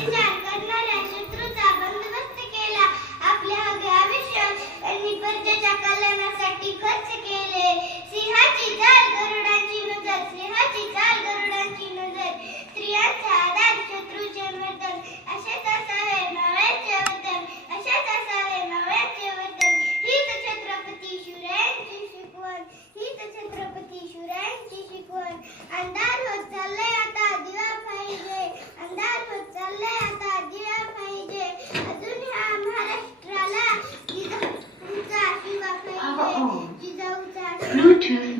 Yeah. Bluetooth